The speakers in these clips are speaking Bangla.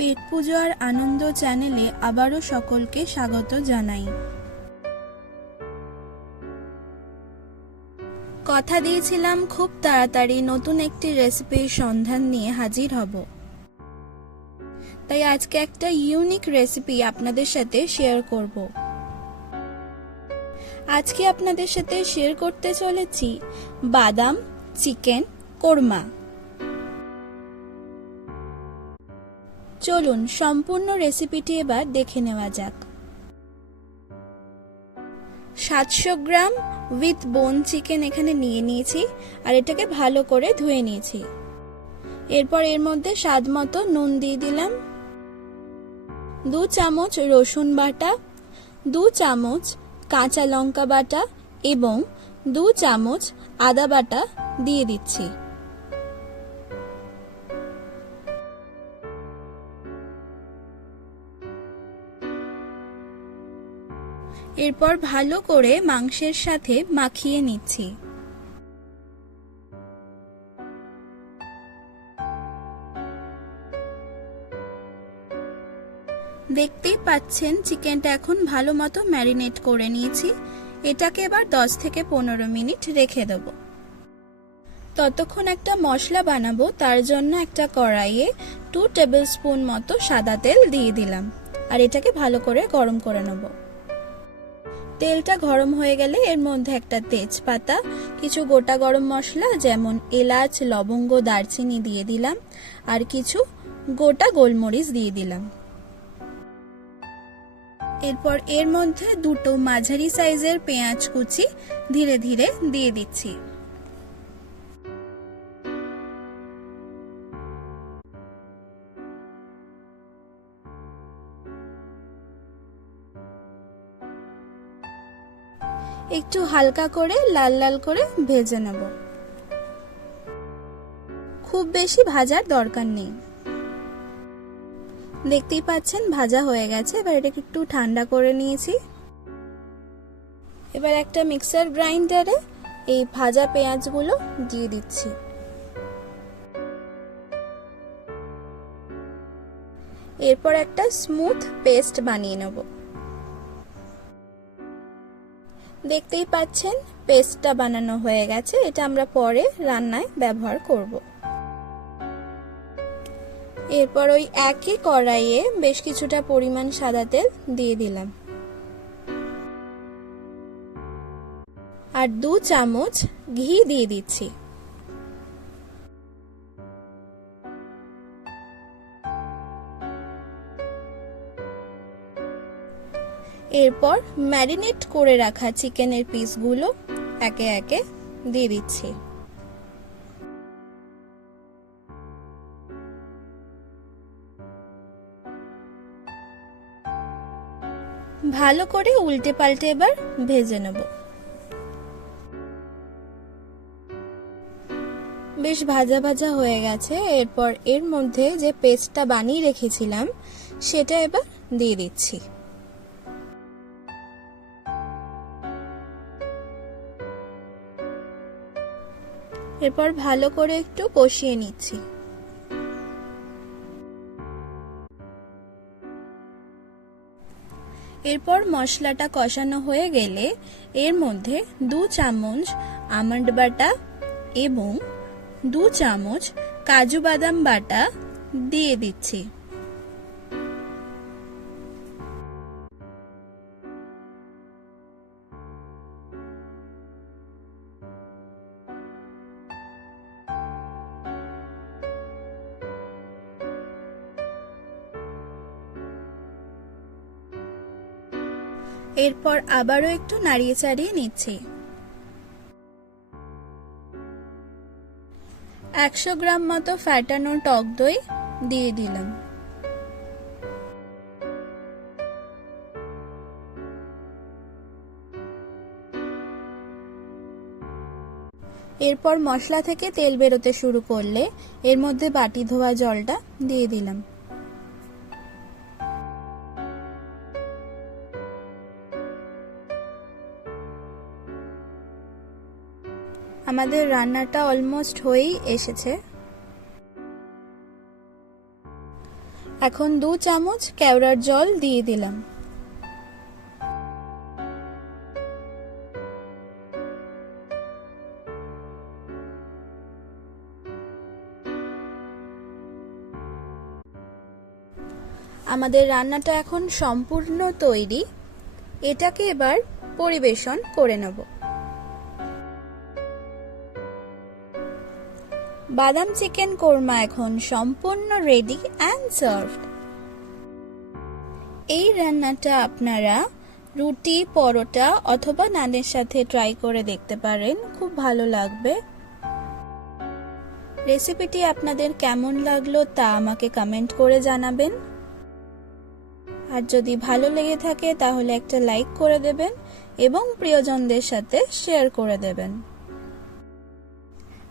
পেট পুজো আর আনন্দ চ্যানেলে আবারও সকলকে স্বাগত জানাই। কথা দিয়েছিলাম খুব তাড়াতাড়ি নতুন একটি রেসিপির সন্ধান নিয়ে হাজির হব, তাই আজকে একটা ইউনিক রেসিপি আপনাদের সাথে শেয়ার করব। আজকে আপনাদের সাথে শেয়ার করতে চলেছি বাদাম চিকেন কোরমা। চলুন সম্পূর্ণ রেসিপিটি এবার দেখে নেওয়া যাক। 700 গ্রাম উইথ বোন চিকেন এখানে নিয়ে নিয়েছি আর এটাকে ভালো করে ধুয়ে নিয়েছি। এরপর এর মধ্যে স্বাদ মতো নুন দিয়ে দিলাম, 2 চামচ রসুন বাটা, 2 চামচ কাঁচা লঙ্কা বাটা এবং 2 চামচ আদা বাটা দিয়ে দিচ্ছি। এরপর ভালো করে মাংসের সাথে মাখিয়ে নিচ্ছি। দেখতেই পাচ্ছেন চিকেনটা এখন ভালো মতো ম্যারিনেট করে নিয়েছি। এটাকে এবার 10 থেকে 15 মিনিট রেখে দেব। ততক্ষণ একটা মশলা বানাবো, তার জন্য একটা কড়াইয়ে 2 টেবিল স্পুন মতো সাদা তেল দিয়ে দিলাম আর এটাকে ভালো করে গরম করে নেব। তেলটা গরম হয়ে গেলে এর মধ্যে একটা তেজপাতা, কিছু গোটা গরম মশলা যেমন এলাচ, লবঙ্গ, দারচিনি দিয়ে দিলাম আর কিছু গোটা গোলমরিচ দিয়ে দিলাম। এরপর এর মধ্যে 2টো মাঝারি সাইজের পেঁয়াজ কুচি ধীরে ধীরে দিয়ে দিচ্ছি। একটু হালকা করে লাল লাল করে ভেজে নেব, খুব বেশি ভাজার দরকার নেই। দেখতেই পাচ্ছেন ভাজা হয়ে গেছে। এবার এটাকে একটু ঠান্ডা করে নিয়েছি। এবার একটা মিক্সার গ্রাইন্ডারে এই ভাজা পেঁয়াজগুলো দিয়ে দিচ্ছি। এরপর একটা স্মুথ পেস্ট বানিয়ে নেব। দেখতেই পাচ্ছেন পেস্টটা বানানো হয়ে গেছে। এটা আমরা পরে রান্নায় ব্যবহার করব। এরপর ওই একই কড়াইয়ে বেশ কিছুটা পরিমাণ সাদা তেল দিয়ে দিলাম আর 2 চামচ ঘি দিয়ে দিচ্ছি। এরপর ম্যারিনেট করে রাখা চিকেনের পিসগুলো একে একে দিয়ে দিচ্ছি। ভালো করে উল্টে পাল্টে এবার ভেজে নেব। বেশ ভাজা ভাজা হয়ে গেছে। এরপর এর মধ্যে যে পেস্টটা বানিয়ে রেখেছিলাম সেটা এবার দিয়ে দিচ্ছি। এরপর ভালো করে একটু কষিয়ে নিচ্ছি। এরপর মশলাটা কষানো হয়ে গেলে এর মধ্যে 2 চামচ আমন্ড বাটা এবং 2 চামচ কাজু বাদাম বাটা দিয়ে দিচ্ছি। এরপর আবারও একটু নাড়িয়ে চাড়িয়ে নিচ্ছি। 100 গ্রাম মতো ফ্যাটানো টক দই দিয়ে দিলাম। এরপর মশলা থেকে তেল বেরোতে শুরু করলে এর মধ্যে বাটি ধোয়া জলটা দিয়ে দিলাম। আমাদের রান্নাটা অলমোস্ট হয়েই এসেছে। এখন 2 চামচ কেওড়ার জল দিয়ে দিলাম। আমাদের রান্নাটা এখন সম্পূর্ণ তৈরি। এটাকে এবার পরিবেশন করে নেব। বাদাম চিকেন কোরমা এখন সম্পূর্ণ রেডি অ্যান্ড সার্ভড। এই রান্নাটা আপনারা রুটি, পরোটা অথবা নানের সাথে ট্রাই করে দেখতে পারেন, খুব ভালো লাগবে। রেসিপিটি আপনাদের কেমন লাগলো তা আমাকে কমেন্ট করে জানাবেন। আর যদি ভালো লেগে থাকে তাহলে একটা লাইক করে দেবেন এবং প্রিয়জনদের সাথে শেয়ার করে দেবেন।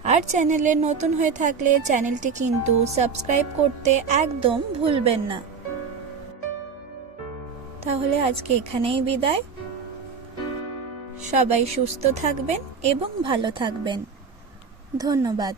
আর চ্যানেলে নতুন হয়ে থাকলে চ্যানেলটি কিন্তু সাবস্ক্রাইব করতে একদম ভুলবেন না। তাহলে আজকে এখানেই বিদায়। সবাই সুস্থ থাকবেন এবং ভালো থাকবেন। ধন্যবাদ।